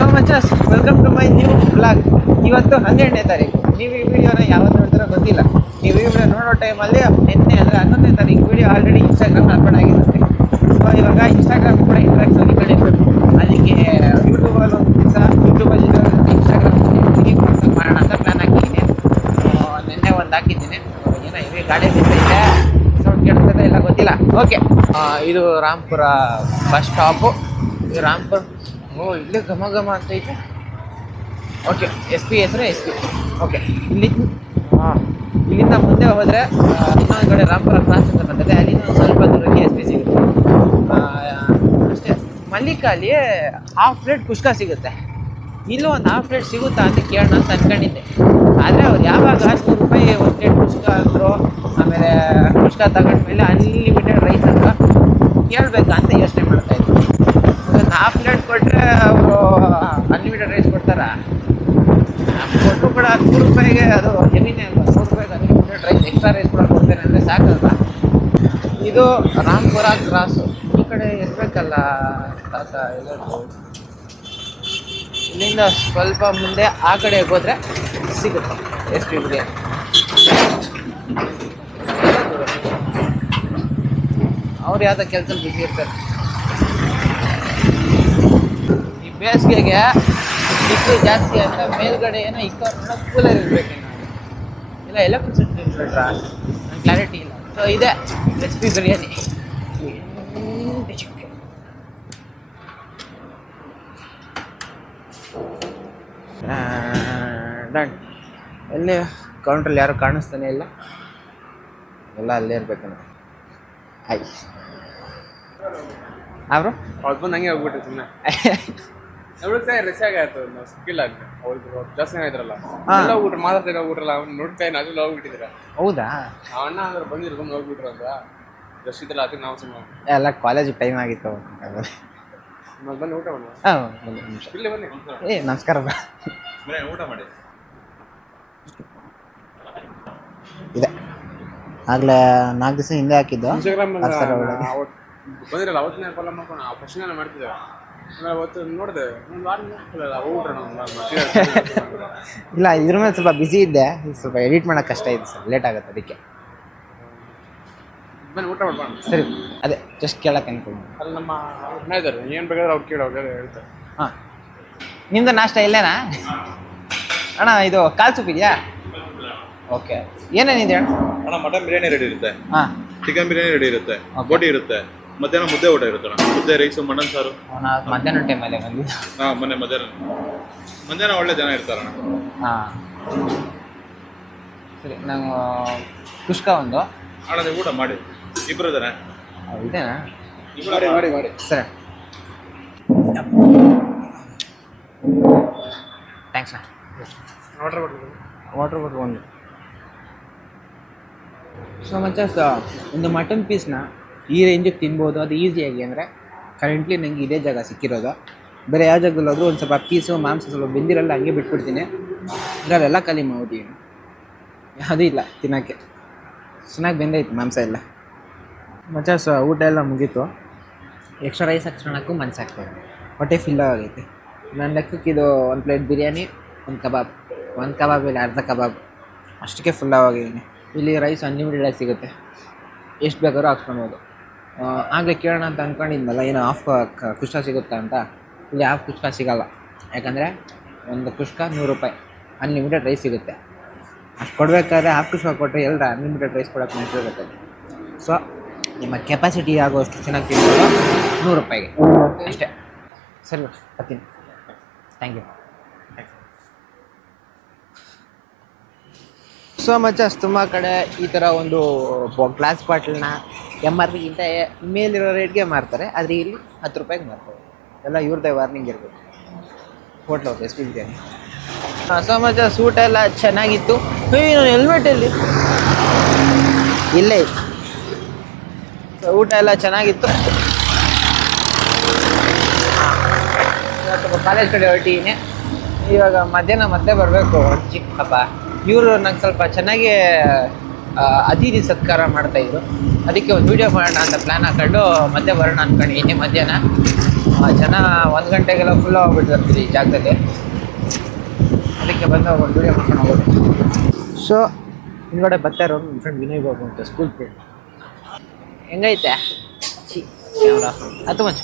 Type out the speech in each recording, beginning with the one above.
So ಮಚಸ್ welcome to my new blog. ಇವತ್ತು 12ನೇ ತಾರೀಕು. ನೀವು ಈ ವಿಡಿಯೋನ ಯಾವತ್ತು ನೋಡ್ತಾರೋ ಗೊತ್ತಿಲ್ಲ. ನೀವು ಈ ವಿಡಿಯೋ ನೋಡೋ ಟೈಮಲ್ಲಿ ನಿನ್ನೆ ಅಂದರೆ 11ನೇ ತಾರೀಕು ವಿಡಿಯೋ ಆಲ್ರೆಡಿ ಇನ್ಸ್ಟಾಗ್ರಾಮ್ ಅಪ್ಲೋಡ್ ಆಗಿರುತ್ತೆ. ಸೊ ಇವಾಗ ಇನ್ಸ್ಟಾಗ್ರಾಮ್ ಕೂಡ ಇಂಟ್ರಾಕ್ಷನ್ ಈ ಕಡೆ ಇರಬೇಕು. ಅದಕ್ಕೆ ಯೂಟ್ಯೂಬಲ್ಲಿ ಒಂದು ದಿವಸ ಯೂಟ್ಯೂಬಲ್ಲಿ ಇನ್ಸ್ಟಾಗ್ರಾಮ್ ಮಾಡೋಣ ಅಂತ ಪ್ಲ್ಯಾನ್ ಹಾಕಿದ್ದೀನಿ. ನಿನ್ನೆ ಒಂದು ಹಾಕಿದ್ದೀನಿ. ಏನೋ ಇವೆ ಗಾಡಿ ಬಿದ್ದೈತೆ, ಸೌಂಡ್ ಕೇಳಿಸ್ತದೆ ಇಲ್ಲ ಗೊತ್ತಿಲ್ಲ. ಓಕೆ, ಇದು ರಾಂಪುರ ಬಸ್ ಸ್ಟಾಪು. ಇದು ರಾಂಪುರ. ಓ, ಇಲ್ಲೇ ಘಮ ಘಮ ಅಂತೈತೆ. ಓಕೆ, ಎಸ್ ಪಿ ಹೆಸರು ಎಸ್ ಪಿ. ಓಕೆ, ಇಲ್ಲಿಂದ ಮುಂದೆ ಹೋದರೆ ಇನ್ನೊಂದು ಕಡೆ ರಾಂಪುರ ಕ್ರಾಸ್ ಅಂತ ಬರ್ತದೆ. ಅಲ್ಲಿಂದ ಸ್ವಲ್ಪ ದೂರಕ್ಕೆ ಎಸ್ ಪಿ ಸಿಗುತ್ತೆ ಅಷ್ಟೇ. ಮಲ್ಲಿಕಾಲಿ ಹಾಫ್ ಪ್ಲೇಟ್ ಕುಷ್ಕ ಸಿಗುತ್ತೆ. ಇಲ್ಲೂ ಒಂದು ಹಾಫ್ ಪ್ಲೇಟ್ ಸಿಗುತ್ತಾ ಅಂತ ಕೇಳೋಣ ಅಂತ ಅಂದ್ಕೊಂಡಿದ್ದೆ. ಆದರೆ ಅವ್ರು ಯಾವಾಗ 100 ರೂಪಾಯಿ ಒಂದು ಪ್ಲೇಟ್ ಕುಷ್ಕ ಅಂದರು, ಆಮೇಲೆ ಕುಷ್ಕ ತಗೊಂಡ್ಮೇಲೆ ಅನ್ಲಿಮಿಟೆಡ್ ರೈಸ್ ಅಂತ ಕೇಳಬೇಕಾ ಅಂತ ಯೋಚನೆ ಮಾಡ್ತಾಯಿದ್ರು. ಒಂದು ಹಾಫ್ ಪ್ಲೇಟ್ ಕೊಟ್ಟರೆ ಅವರು ಅನ್ಲಿಮಿಟೆಡ್ ರೈಸ್ ಕೊಡ್ತಾರ? ಕೊಟ್ಟರು ಕೂಡ 100 ರೂಪಾಯಿಗೆ ಅದು ಹೆವಿನೇ ಅಲ್ವಾ? 100 ರೂಪಾಯಿಗೆ ಅನ್ಲಿಮಿಟೆಡ್ ರೈಸ್ ಎಕ್ಸ್ಟ್ರಾ ರೈಸ್ ಕೂಡ ಕೊಡ್ತೇನೆ ಅಂದರೆ ಸಾಕಲ್ವಾ? ಇದು ರಾಂಪುರ ಕ್ರಾಸು. ಈ ಕಡೆ ಇರಬೇಕಲ್ಲ ತಾತ ಎಲ್ಲರೂ. ಇಲ್ಲಿಂದ ಸ್ವಲ್ಪ ಮುಂದೆ ಆ ಕಡೆ ಹೋದರೆ ಸಿಗುತ್ತೆ ಎಸ್ ಪಿ ಬಿರಿಯಾನಿ. ಅವ್ರು ಯಾವುದೋ ಕೆಲಸದಲ್ಲಿ ಬಿಸಿ ಇರ್ತಾರೆ. ಈ ಬೇಸಿಗೆಗೆ ಬಿಸಿಲು ಜಾಸ್ತಿ ಅಂತ ಮೇಲ್ಗಡೆ ಏನೋ ಇಕ್ಕೋ ಕೂಲರ್ ಇರಬೇಕೇನೋ, ಇಲ್ಲ ಎಲೆಕ್ಟ್ರಿಸಿಟಿ ಇರ್ಬೇಕ್ರಾ, ನಂಗೆ ಕ್ಲಾರಿಟಿ ಇಲ್ಲ. ಸೊ ಇದೆ ಎಸ್ ಪಿ ಬಿರಿಯಾನಿ. ಡನ್. ಎಲ್ಲಿ ಕೌಂಟ್ರಲ್ಲಿ ಯಾರು ಕಾಣಿಸ್ತಾನೆ ಇಲ್ಲ, ಎಲ್ಲ ಅಲ್ಲೇ ಇರ್ಬೇಕಂತ. ಆಯ್ ಅವರು ಅವ್ರು ಬಂದು ಹಂಗೆ ಹೋಗ್ಬಿಟ್ರಿ ಸುಮ್ಮನೆ ನೋಡ್ತಾ ರೆಸ್ ಆಗಾಯ್ತು. ನಾವು ಸಿಕ್ಕಿಲ್ಲ ಅವ್ರು ಜಾಸ್ತಿ ಜನ ಇದ್ರಲ್ಲ, ಎಲ್ಲ ಹೋಗ್ಬಿಟ್ರು, ಮಾತಾಡ್ತಾ ಹೋಗ್ಬಿಟ್ರಲ್ಲ. ಅವ್ನು ನೋಡ್ತಾ ಅದ್ರಲ್ಲಿ ಹೋಗ್ಬಿಟ್ಟಿದ್ರ. ಹೌದಾ? ಅಣ್ಣ ಅಂದ್ರೆ ಬಂದಿದ್ರು, ಬಂದು ಹೋಗ್ಬಿಟ್ರು ಅಂತ ಜಸ್ಟ್ ಇದ್ರಲ್ಲ. ಅದಕ್ಕೆ ನಾವು ಸುಮ್ಮನೆ ಎಲ್ಲ ಕಾಲೇಜಿಗೆ ಟೈಮ್ ಆಗಿತ್ತು. ಬಂದು ಊಟ ಮಾಡೋಣ. ಹಾಂ, ಇಲ್ಲೇ ಬನ್ನಿ. ಏ ನಮಸ್ಕಾರ. ಊಟ ಮಾಡಿ ಇದೆ ಆಗಲೇ 4 ದಿವಸ ಹಿಂದೆ ಹಾಕಿದ್ದು ಇನ್ಸ್ಟಾಗ್ರಾಮ್ ಬಂದಿರಲ್ಲ. ಅವತ್ತಿನ ಫಾಲೋ ಮಾಡ್ಕೊಂಡು ಆ ಫಸ್ಟ್ ಮಾಡ್ತಿದ್ದೆ. ಆಮೇಲೆ ಅವತ್ತು ನೋಡಿದೆ, ಒಂದು ವಾರ ಹೋಗ್ಬಿಟ್ರೆ ಇಲ್ಲ, ಇದ್ರ ಮೇಲೆ ಸ್ವಲ್ಪ ಬ್ಯುಸಿ ಇದ್ದೆ. ಸ್ವಲ್ಪ ಎಡಿಟ್ ಮಾಡೋಕ್ಕೆ ಕಷ್ಟ ಇದೆ, ಸರ್ ಲೇಟ್ ಆಗುತ್ತೆ ಅದಕ್ಕೆ. ಬನ್ನಿ ಊಟ ಮಾಡ್ಬೋಣ. ಸರಿ, ಅದೇ ಜಸ್ಟ್ ಕೇಳಕ್ಕೆ ಅನ್ಕೊಂಡು. ಅಲ್ಲಿ ನಮ್ಮ ಅಣ್ಣ ಇದ್ದಾರೆ, ಏನು ಬೇಕಾದ್ರೆ ಅವ್ರು ಕೇಳೋ ಹೇಳ್ತಾರೆ. ಹಾಂ, ನಿಮ್ಮದು ನಾಷ್ಟ ಇಲ್ಲೇನಾ ಅಣ್ಣ? ಇದು ಕಾಲ್ ಸೂಪ್ ಇದೆಯಾ? ಓಕೆ, ಏನೇನಿದೆ ಅಣ್ಣ? ಅಣ್ಣ ಮಟನ್ ಬಿರಿಯಾನಿ ರೆಡಿ ಇರುತ್ತೆ, ಹಾಂ, ಚಿಕನ್ ಬಿರಿಯಾನಿ ರೆಡಿ ಇರುತ್ತೆ, ಬೋಟಿ ಇರುತ್ತೆ, ಮಧ್ಯಾಹ್ನ ಮುದ್ದೆ ಊಟ ಇರುತ್ತೆ ಅಣ್ಣ. ಮುದ್ದೆ, ರೈಸು, ಮಟನ್ ಸಾರು. ಮಧ್ಯಾಹ್ನ ಟೈಮಲ್ಲೇ ಬಂದಿದ್ದು. ಹಾಂ, ಮಧ್ಯಾಹ್ನ ಒಳ್ಳೆ ಜನ ಇರ್ತಾರಣ್ಣ. ಹಾಂ, ಸರಿ. ನಾವು ಕುಷ್ಕ ಒಂದು. ಅಣ್ಣ ನೀವು ಊಟ ಮಾಡಿ, ಇಬ್ಬರು ಇದ್ದಾನೆ. ಇದೇನಾ? ಮಾಡಿ ಸರಿ, ಥ್ಯಾಂಕ್ಸ್ ಅಣ್ಣ. ವಾಟರ್ ಬಾಟಲ್ ಒಂದು. ಸೊ ಮಚಸ್, ಒಂದು ಮಟನ್ ಪೀಸ್ನ ಈ ರೇಂಜಿಗೆ ತಿನ್ಬೋದು ಅದು ಈಸಿಯಾಗಿ. ಅಂದರೆ ಕರೆಂಟ್ಲಿ ನನಗೆ ಇದೇ ಜಾಗ ಸಿಕ್ಕಿರೋದು. ಬೇರೆ ಯಾವ ಜಾಗದಲ್ಲಿ ಹೋದರೂ ಒಂದು ಸ್ವಲ್ಪ ಪೀಸು ಮಾಂಸ ಸ್ವಲ್ಪ ಬೆಂದಿರಲ್ಲ, ಹಂಗೆ ಬಿಟ್ಬಿಡ್ತೀನಿ. ಅಂದರೆ ಅದೆಲ್ಲ ಖಾಲಿ ಮಾಡ್ತೀನಿ, ಯಾವುದೂ ಇಲ್ಲ ತಿನ್ನೋಕ್ಕೆ. ಚೆನ್ನಾಗಿ ಬೆಂದೈತೆ ಮಾಂಸ ಎಲ್ಲ. ಮಚಸ್, ಊಟ ಎಲ್ಲ ಮುಗೀತು. ಎಕ್ಸ್ಟ್ರಾ ರೈಸ್ ಹಾಕ್ಸ್ಕೊಳಕ್ಕೂ ಮನಸ್ಸಾಗ್ತದೆ, ಹೊಟ್ಟೆ ಫಿಲ್ ಆಗೈತೆ. ನನ್ನ ಲೆಕ್ಕಕ್ಕೆ ಇದು 1 ಪ್ಲೇಟ್ ಬಿರಿಯಾನಿ, ಒಂದು ಕಬಾಬ್ ಇಲ್ಲ ಅರ್ಧ ಕಬಾಬ್, ಅಷ್ಟಕ್ಕೆ ಫುಲ್ ಆಗಿದ್ದೀನಿ. ಇಲ್ಲಿ ರೈಸ್ ಅನ್ಲಿಮಿಟೆಡ್ ಆಗಿ ಸಿಗುತ್ತೆ, ಎಷ್ಟು ಬೇಕಾದ್ರೂ ಹಾಕ್ಸ್ಕೊಬೋದು. ಆಗಲೇ ಕೇಳೋಣ ಅಂತ ಅಂದ್ಕೊಂಡಿದ್ನಲ್ಲ, ಏನು ಹಾಫ್ ಕುಷ್ಕ ಸಿಗುತ್ತಾ ಅಂತ. ಇಲ್ಲಿ ಹಾಫ್ ಕುಷ್ಕ ಸಿಗೋಲ್ಲ, ಯಾಕಂದರೆ ಒಂದು ಕುಷ್ಕ 100 ರೂಪಾಯಿ, ಅನ್ಲಿಮಿಟೆಡ್ ರೈಸ್ ಸಿಗುತ್ತೆ. ಅಷ್ಟು ಕೊಡಬೇಕಾದ್ರೆ ಹಾಫ್ ಕುಷ್ಕ ಕೊಟ್ಟರೆ ಎಲ್ಲರ ಅನ್ಲಿಮಿಟೆಡ್ ರೈಸ್ ಕೊಡೋಕ್ಕೆ ನಿಂತಿರುತ್ತೆ. ಸೊ ನಿಮ್ಮ ಕೆಪಾಸಿಟಿ ಆಗೋಷ್ಟು ಚೆನ್ನಾಗಿ ತಿನ್ಬೋದು 100 ರೂಪಾಯಿಗೆ ಅಷ್ಟೇ. ಸರಿ, ಬರ್ತೀನಿ. Thank you. ಸೊ ಮಚಸ್, ತುಂಬ ಕಡೆ ಈ ಥರ ಒಂದು ಗ್ಲಾಸ್ ಬಾಟಲ್ನ MRPಗಿಂತ ಮೇಲಿರೋ ರೇಟ್ಗೆ ಮಾರ್ತಾರೆ, ಆದರೆ ಇಲ್ಲಿ 10 ರೂಪಾಯಿಗೆ ಮಾರ್ತಾರೆ. ಎಲ್ಲ ಇವ್ರದ್ದೇ ವಾರ್ನಿಂಗ್ ಇರಬೇಕು. Hotel S P biryani. So ಮಚಸ್, ಊಟ ಎಲ್ಲ ಚೆನ್ನಾಗಿತ್ತು. ನಾನು ಹೆಲ್ಮೆಟಲ್ಲಿ ಇಲ್ಲೇ ಇತ್ತು. ಸೊ ಊಟ ಎಲ್ಲ ಚೆನ್ನಾಗಿತ್ತು. ಸ್ವಲ್ಪ ಕಾಲೇಜ್ ಕಡೆ ಹೊರಟಿದ್ದೀನಿ. ಇವಾಗ ಮಧ್ಯಾಹ್ನ ಮತ್ತೆ ಬರಬೇಕು. ಚಿಕ್ಕಪ್ಪ ಇವರು ನಂಗೆ ಸ್ವಲ್ಪ ಚೆನ್ನಾಗಿ ಅತಿಥಿ ಸತ್ಕಾರ ಮಾಡ್ತಾಯಿದ್ರು. ಅದಕ್ಕೆ ಒಂದು ವೀಡಿಯೋ ಮಾಡೋಣ ಅಂತ ಪ್ಲ್ಯಾನ್ ಹಾಕೊಂಡು ಮತ್ತೆ ಬರೋಣ ಅಂದ್ಕೊಂಡಿದ್ದೀನಿ ಮಧ್ಯಾಹ್ನ. ಜನ 1 ಗಂಟೆಗೆಲ್ಲ ಫುಲ್ ಹೋಗ್ಬಿಟ್ಟಿರ್ತೀರಿ ಈ ಜಾಗದಲ್ಲಿ. ಅದಕ್ಕೆ ಬಂದು ಒಂದು ವೀಡಿಯೋ ಮಾಡ್ಕೊಂಡು ಹೋಗೋದು. ಸೊ ಹಿಂದ್ಗಡೆ ಬರ್ತಾ ಇರೋರು ನನ್ನ ಫ್ರೆಂಡ್ ವಿನಯ್ ಬಾಬು ಅಂತ, ಸ್ಕೂಲ್ ಫ್ರೆಂಡ್. ಹೆಂಗೈತೆ ಕ್ಯಾಮ್ರಾ ಹತ್ತು ಮಚ್ಚ?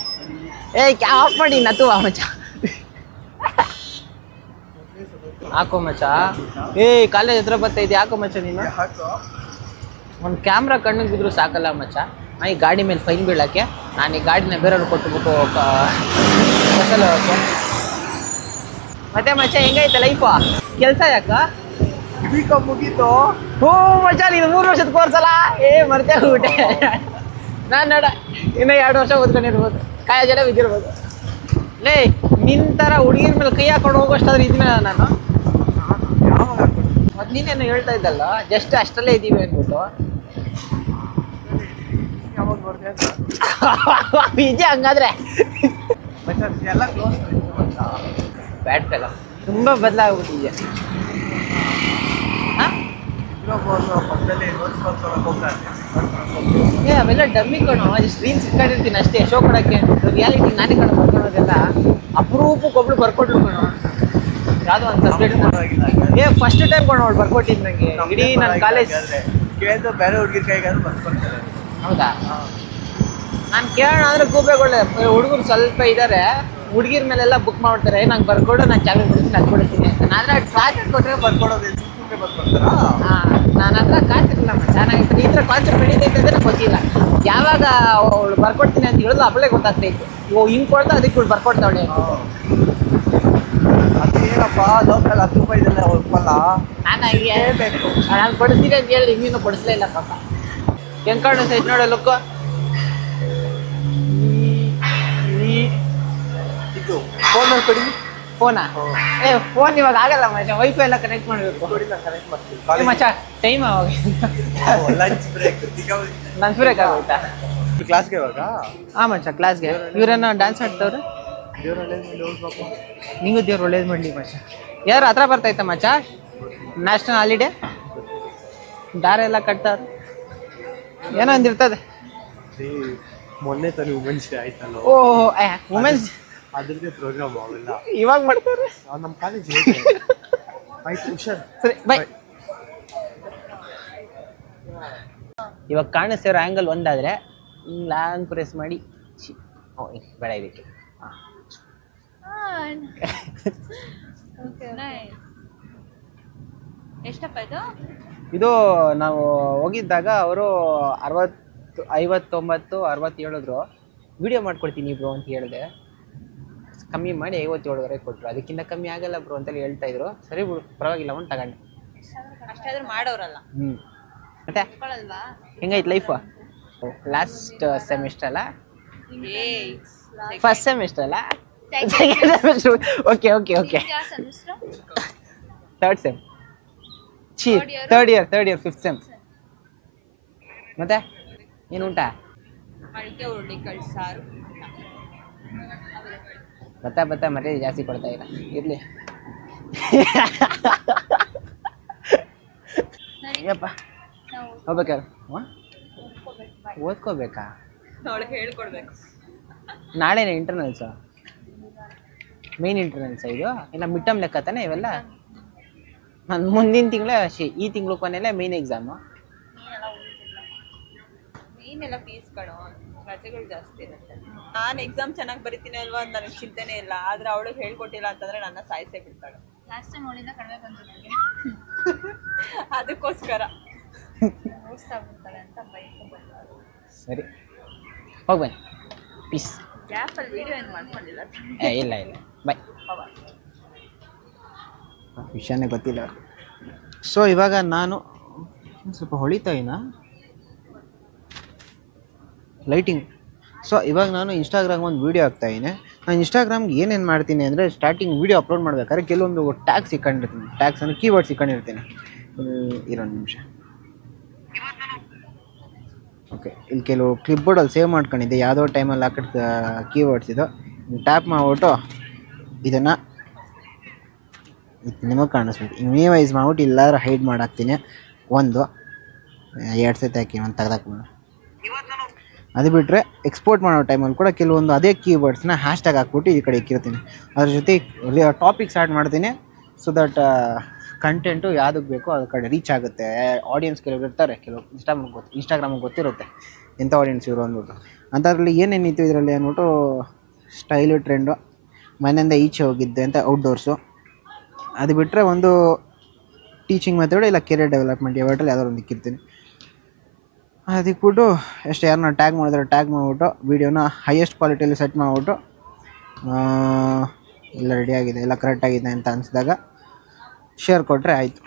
ಆಫ್ ಮಾಡಿ ನತ್ತು ಮಚ್ಚ, ಹಾಕೋ ಮಚ್ಚ. ಕಾಲೇಜ್ ಹತ್ರ ಬರ್ತಾ ಇದೆ, ಹಾಕೋ ಮಚ್ಚ. ನೀನು ಒಂದು ಕ್ಯಾಮ್ರಾ ಕಣ್ಣಿಗೆ ಬಿದ್ರು ಸಾಕಲ್ಲ ಮಚ್ಚ. ಈ ಗಾಡಿ ಮೇಲೆ ಫೈನ್ ಬೀಳಕ್ಕೆ ನಾನು ಈ ಗಾಡಿನ ಬೇರೆಯವ್ರು ಕೊಟ್ಟುಬಿಟ್ಟು ಬಸ್ಸಲ್ಲಿ ಹೋಗಕ್ಕೆ. ಮತ್ತೆ ಮಚ್ಚ ಹೆಂಗೈತೆ ಲೈಫು? ಕೆಲಸ ಯಾಕ ಮುಗೀತು? ಹ್ಞೂ ಮಚ್ಚ, ನೀನು 3 ವರ್ಷದ ಕೋರ್ಸಲ್ಲ. ಮರ್ತೇ ಹೋಗ್ಬಿಟ್ಟೆ ನಾನು. ನೋಡ ಇನ್ನೂ 2 ವರ್ಷ ಓದ್ಕೊಂಡಿರ್ಬೋದು, ಕಾಯ ಜನ ಬಿದ್ದಿರ್ಬೋದು. ನಿನ್ನ ಥರ ಹುಡುಗಿರ ಮೇಲೆ ಕೈ ಹಾಕೊಂಡು ಹೋಗೋಷ್ಟಾದ್ರೆ ಇದನ್ನ ನಾನು. ಮತ್ತು ನೀನೇನು ಹೇಳ್ತಾ ಇದ್ದಲ್ಲ, ಜಸ್ಟ್ ಅಷ್ಟರಲ್ಲೇ ಇದ್ದೀವಿ ಅಂದ್ಬಿಟ್ಟು. ನಿಜ ಹಂಗಾದ್ರೆ ಎಲ್ಲ ಕ್ಲೋಸ್ ಬ್ಯಾಡ್ ಫೆಲ ತುಂಬ ಬದಲಾಗ್ಬಿಟ್ಟಿದೆ. ಅವೆಲ್ಲ ಡಮ್ಮಿ ಕಣೋ, ಜಸ್ಟ್ ರೀಲ್ಸ್ ಇಟ್ಕೊಂಡಿರ್ತೀನಿ ಅಷ್ಟೇ, ಶೋ ಕೊಡೋಕ್ಕೆ. ರಿಯಾಲಿಟಿ ನಾನೇ ಕಣ ಬರ್ಕೊಳೋದೆಲ್ಲ ಅಪರೂಪಕ್ಕೊಬ್ಳು ಬರ್ಕೊಟ್ಲು ಕಣೋ. ಯಾವುದೋ ಒಂದು ಸಬ್ಜೆಕ್ಟ್ ಫಸ್ಟ್ ಟೈಮ್ ಕಣೋ ಅವಳು ಬರ್ಕೊಟ್ಟಿದ್ದು ನನಗೆ. ಇಡೀ ನನ್ನ ಕಾಲೇಜ್ ಕೇಳಿದ್ರೆ ಬೇರೆ ಹುಡುಗಿರ ಕೈಗಾದ್ರೂ ಬರ್ಕೊಡ್ತಾರೆ. ಹೌದಾ? ನಾನು ಕೇಳೋಣ ಅಂದರೆ ಗೂಬೆಗೊಳ್ಳೆ ಹುಡುಗರು ಸ್ವಲ್ಪ ಇದ್ದಾರೆ, ಹುಡುಗಿರ ಮೇಲೆಲ್ಲ ಬುಕ್ ಮಾಡ್ತಾರೆ. ನಂಗೆ ಬರ್ಕೊಡು, ನಾನು ಚಾಕ್ಲೇಟ್ ಕೊಡ್ತೀನಿ, ಅದು ಕೊಡ್ತೀನಿ ಅಂತ. ನಾನು ಹತ್ರ ಕಾನ್ಸೆಪ್ಟ್ ಕೊಟ್ಟರೆ ಬರ್ಕೊಡೋದು ಬರ್ಕೊಡ್ತಾರಾ? ಹಾಂ, ನನ್ನ ಹತ್ರ ಕಾನ್ಸೆಪ್ಟ್ ಇಲ್ಲ. ಚೆನ್ನಾಗಿತ್ತು ಈ ಥರ ಕಾನ್ಸೆಪ್ಟ್ ನಡೀತೈತೆ ಅಂದರೆ ಗೊತ್ತಿಲ್ಲ. ಯಾವಾಗ ಅವಳು ಬರ್ಕೊಡ್ತೀನಿ ಅಂತ ಹೇಳಿದ್ರು ಅವಳೇ ಗೊತ್ತಾಗ್ತೈತೆ. ಹಿಂಗೆ ಕೊಡ್ತಾ ಅದಕ್ಕೆ ಇವಳು ಬರ್ಕೊಡ್ತಾವಳೆ. ಅದು ಏನಪ್ಪ ಲೋಕಲ್ 10 ರೂಪಾಯಿದೆಲ್ಲ ಒಪ್ಪಲ್ಲ. ನಾನು ಕೊಡಿಸ್ತೀನಿ ಅಂತ ಹೇಳಿ ಇನ್ನೂ ಕೊಡಿಸ್ಲೇ ಇಲ್ಲ ಪಾಪ. ಹೆಂಗೆ ಕಾಣಿಸ್ತೈತೆ ನೋಡೋ ಲುಕ್ಕು. ಇದು ಫೋನಲ್ಲಿ ಕೊಡಿ. ಫೋನಾ? ಫೋನ್ ಇವಾಗ ಆಗಲ್ಲ ಮಚ್ಚ, ವೈಫೈ ಎಲ್ಲ ಕನೆಕ್ಟ್ ಮಾಡಬೇಕು. ಕನೆಕ್ಟ್ ಮಾಡ್ತೀನಿ ಮಚ್ಚ ಟೈಮ್ ಅವಾಗ ಲಂಚ್ ಬ್ರೇಕ್. ಲಂಚ್ ಬ್ರೇಕ್ ಆಗುತ್ತಾ? ಕ್ಲಾಸ್ಗೆ ಇವಾಗ? ಹಾಂ ಮಚ್ಚ, ಕ್ಲಾಸ್ಗೆ. ಇವರೇನೋ ಡ್ಯಾನ್ಸ್ ಆಡ್ತವ್ರೆ. ನಿಂಗೂ ದೇವ್ರು ಒಳ್ಳೇದು ಮಾಡಲಿ ಮಚ್ಚ. ಯಾರು ಹತ್ರ ಬರ್ತೈತ ಮಚ್ಚ? ನ್ಯಾಷನಲ್ ಹಾಲಿಡೇ ದಾರ ಎಲ್ಲ ಕಟ್ತಾರ, ಏನೋ ಒಂದಿರ್ತದೆ. ಮೊನ್ನೆ ತಾನೇ ವುಮೆನ್ಸ್ ಡೇ ಆಯ್ತಲ್ಲ. ಓಹೋ, ವುಮೆನ್ಸ್ ಅದ್ರದ್ದೇ ಪ್ರೋಗ್ರಾಮ್ ಅವೆಲ್ಲ ಇವಾಗ ಮಾಡ್ತಾರೆ ನಮ್ಮ ಕಾಲೇಜ್. ಆಯ್ತು, ಹುಷಾರ್. ಸರಿ ಬಾಯ್. ಇವಾಗ ಕಾಣಿಸ್ತಿರೋ ಆ್ಯಂಗಲ್ ಒಂದಾದರೆ ಲಾಂಗ್ ಪ್ರೆಸ್ ಮಾಡಿ ಬೇಡ ಇದಕ್ಕೆ. ಎಷ್ಟಪ್ಪ ಇದು? ಇದು ನಾವು ಹೋಗಿದ್ದಾಗ ಅವರು 59 67 ಹೇಳಿದ್ರು. ವಿಡಿಯೋ ಮಾಡ್ಕೊಡ್ತೀನಿ ಬ್ರೋ ಅಂತ ಹೇಳಿದೆ. ಕಮ್ಮಿ ಮಾಡಿ 57ವರೆಗೆ ಕೊಟ್ಟರು. ಅದಕ್ಕಿಂತ ಕಮ್ಮಿ ಆಗಲ್ಲ ಬ್ರೋ ಅಂತೇಳಿ ಹೇಳ್ತಾ ಇದ್ರು. ಸರಿ ಬಿಡು ಪರವಾಗಿಲ್ಲ ಒಂದು ತಗೊಂಡೆ. ಅಷ್ಟಾದ್ರೂ ಮಾಡೋರಲ್ಲ. ಮತ್ತೆ ಹೆಂಗೈತೆ ಲೈಫು? ಲಾಸ್ಟ್ ಸೆಮಿಸ್ಟರ್ ಅಲ್ಲ, ಫಸ್ಟ್ ಸೆಮಿಸ್ಟರ್ ಅಲ್ಲ, second semester. Okay okay okay, third sem. Third year 5th sem. ಮತ್ತೆ ಏನು ಊಟ? ಅಡಿಕೆ ಹುರುಳಿಕಾಳು ಸಾರು. ಬತ್ತಾ ಮತ್ತೆ ಜಾಸ್ತಿ ಕೊಡ್ತಾ ಇಲ್ಲ. ಇರ್ಲಿ. ಅಯ್ಯಪ್ಪ ಹೋಗ್ಬೇಕಾರೆ ಓದ್ಕೋಬೇಕಾ? ಅವಳಿಗೆ ಹೇಳ್ಕೊಡ್ಬೇಕು. ನಾಳೆನೇ ಇಂಟರ್ನಲ್ಸು? ಮೇನ್ ಇಂಟರ್ನಲ್ಸ ಇದು? ಇಲ್ಲ ಮಿಡ್ ಟರ್ಮ್ ಲೆಕ್ಕ ತಾನೆ ಇವೆಲ್ಲ? ನಾನು ಮುಂದಿನ ತಿಂಗಳೇ ಈ ತಿಂಗಳು ಕೊನೆಯಲ್ಲೇ ಮೇನ್ ಎಕ್ಸಾಮು. ನೀನೆಲ್ಲ ಫೀಸ್ ಕಣೋ, ರಜೆಗಳು ಜಾಸ್ತಿ ಇರುತ್ತೆ. ನಾನು ಎಕ್ಸಾಮ್ ಚೆನ್ನಾಗಿ ಬರಿತೀನಿ ಅಲ್ವಾ ಅಂತ ನನಗೆ ಚಿಂತೆನೇ ಇಲ್ಲ. ಆದ್ರೆ ಅವಳಿಗೆ ಹೇಳ್ಕೊಟ್ಟಿಲ್ಲ ಅಂತಂದ್ರೆ ನನ್ನ ಸಾಯಿಸೇ ಬಿಡ್ತಾಳೆ. ಲಾಸ್ಟ್ ಟೈಮ್ ಅವಳಿಂದ ಕಡಿಮೆ ಬಂತು ನನಗೆ, ಅದಕ್ಕೋಸ್ಕರ ಅಂತ ಬೈಕೊಂಡು. ಸರಿ ಹೋಗಿ ಬನ್ನಿ, ಪೀಸ್. ಗ್ಯಾಪಲ್ಲಿ ವಿಡಿಯೋ ಏನು ಮಾಡ್ಕೊಂಡಿಲ್ಲ? ಇಲ್ಲ ಬಾಯ್. ವಿಷಯನೇ ಗೊತ್ತಿಲ್ಲ. ಸೊ ಇವಾಗ ನಾನು ಸ್ವಲ್ಪ ಹೊಳಿತಾ ಇನ್ನ ಲೈಟಿಂಗ್. ಸೊ ಇವಾಗ ನಾನು ಇನ್ಸ್ಟಾಗ್ರಾಮ್ ಒಂದು ವೀಡಿಯೋ ಹಾಕ್ತಾಯಿದ್ದೀನಿ. ನಾನು ಇನ್ಸ್ಟಾಗ್ರಾಮ್ಗೆ ಏನೇನು ಮಾಡ್ತೀನಿ ಅಂದರೆ, ಸ್ಟಾರ್ಟಿಂಗ್ ವೀಡಿಯೋ ಅಪ್ಲೋಡ್ ಮಾಡ್ಬೇಕಾದ್ರೆ ಕೆಲವೊಂದು ಟ್ಯಾಗ್ಸ್ ಇಟ್ಕೊಂಡಿರ್ತೀನಿ. ಟ್ಯಾಗ್ಸ್ ಅಂದರೆ ಕೀವರ್ಡ್ಸ್ ಇಟ್ಕೊಂಡಿರ್ತೀನಿ. ಇರೊಂದು ನಿಮಿಷ. ಓಕೆ, ಇಲ್ಲಿ ಕೆಲವು ಕ್ಲಿಪ್ ಬೋರ್ಡಲ್ಲಿ ಸೇವ್ ಮಾಡ್ಕೊಂಡಿದ್ದೆ, ಯಾವುದೋ ಟೈಮಲ್ಲಿ ಹಾಕಿದ ಕೀವರ್ಡ್ಸ್ ಇದು. ಟ್ಯಾಪ್ ಮಾಡಿಬಿಟ್ಟು ಇದನ್ನು ನಿಮಗೆ ಕಾಣಿಸ್ಬೇಕು. ಮಿನಿಮೈಸ್ ಮಾಡ್ಬಿಟ್ಟು ಇಲ್ಲಾದ್ರೂ ಹೈಡ್ ಮಾಡಾಕ್ತೀನಿ. 1 2 ಸತಿ ಹಾಕಿ ಒಂದು ತೆಗ್ದಾಕ್ಬಿಡ. ಅದು ಬಿಟ್ಟರೆ ಎಕ್ಸ್ಪೋರ್ಟ್ ಮಾಡೋ ಟೈಮಲ್ಲಿ ಕೂಡ ಕೆಲವೊಂದು ಅದೇ ಕೀವರ್ಡ್ಸ್ನ ಹ್ಯಾಶ್ಟ್ಯಾಗ್ ಹಾಕ್ಬಿಟ್ಟು ಈ ಕಡೆ ಇಕ್ಕಿರ್ತೀನಿ. ಅದ್ರ ಜೊತೆ ಟಾಪಿಕ್ಸ್ ಆ್ಯಡ್ ಮಾಡ್ತೀನಿ. ಸೊ ದಟ್ ಕಂಟೆಂಟು ಯಾವುದಕ್ಕೆ ಬೇಕೋ ಅದ್ರ ಕಡೆ ರೀಚ್ ಆಗುತ್ತೆ. ಆಡಿಯನ್ಸ್ ಕೆಲವರು ಇರ್ತಾರೆ, ಕೆಲವು ಇನ್ಸ್ಟಾಗ್ರಾಮಿಗೆ ಗೊತ್ತಿರುತ್ತೆ ಎಂಥ ಆಡಿಯನ್ಸ್ ಇವರು ಅಂದ್ಬಿಟ್ಟು. ಅಂಥದ್ರಲ್ಲಿ ಏನೇನಿತ್ತು ಇದರಲ್ಲಿ ಅಂದ್ಬಿಟ್ಟು ಸ್ಟೈಲು ಟ್ರೆಂಡು, ಮನೆಯಿಂದ ಈಚೆ ಹೋಗಿದ್ದೆ ಅಂತ ಔಟ್ಡೋರ್ಸು. ಅದು ಬಿಟ್ಟರೆ ಒಂದು ಟೀಚಿಂಗ್ ಮೆಥಡ್ ಇಲ್ಲ ಕೆರಿಯರ್ ಡೆವಲಪ್ಮೆಂಟ್ ಯಾವ್ದ್ರಲ್ಲಿ ಯಾವ್ದಾದ್ರು ಒಂದು ಇಕ್ಕಿರ್ತೀನಿ. ಅದಕ್ಬಿಟ್ಟು ಎಷ್ಟು ಯಾರನ್ನ ಟ್ಯಾಗ್ ಮಾಡಿದ್ರೆ ಟ್ಯಾಗ್ ಮಾಡಿಬಿಟ್ಟು ವೀಡಿಯೋನ ಹೈಯೆಸ್ಟ್ ಕ್ವಾಲಿಟಿಯಲ್ಲಿ ಸೆಟ್ ಮಾಡಿಬಿಟ್ಟು ಎಲ್ಲ ರೆಡಿಯಾಗಿದೆ, ಎಲ್ಲ ಕರೆಕ್ಟಾಗಿದೆ ಅಂತ ಅನಿಸಿದಾಗ ಶೇರ್ ಕೊಟ್ಟರೆ ಆಯಿತು.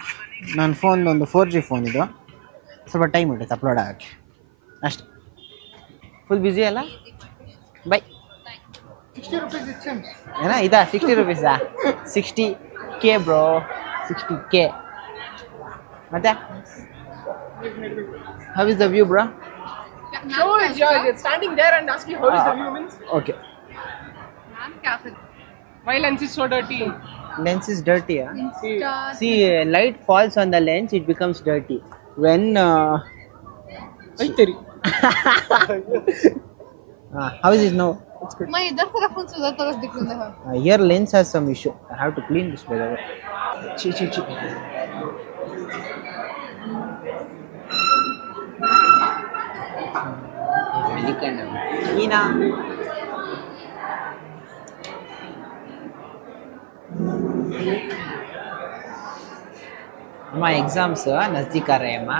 ನನ್ನ ಫೋನ್ದೊಂದು 4G ಫೋನ್ ಇದು, ಸ್ವಲ್ಪ ಟೈಮ್ ಹಿಡಿಯುತ್ತೆ ಅಪ್ಲೋಡ್ ಆಗೋಕ್ಕೆ ಅಷ್ಟೆ. ಫುಲ್ ಬ್ಯುಸಿ ಅಲ್ಲ? ಬೈ. 60 rupees it seems. ಏನಾ ಇದಾ 60 rupeesಾ? 60K bro, 60K. ಮತ್ತೆ how is the view bro? Show it, yeah, it's standing there and asking how is the view means. Okay. My lens is so dirty. Lens is dirty, huh? See, light falls on the lens, it becomes dirty. When how is it now? It's good. मैं इधर तरफ हूँ, उधर तरफ दिख रहा है. Here lens has some issue. I have to clean this by the way. Chi. Ina. अम्मा एग्जाम्स नज़दीक आ रहे हैं अम्मा.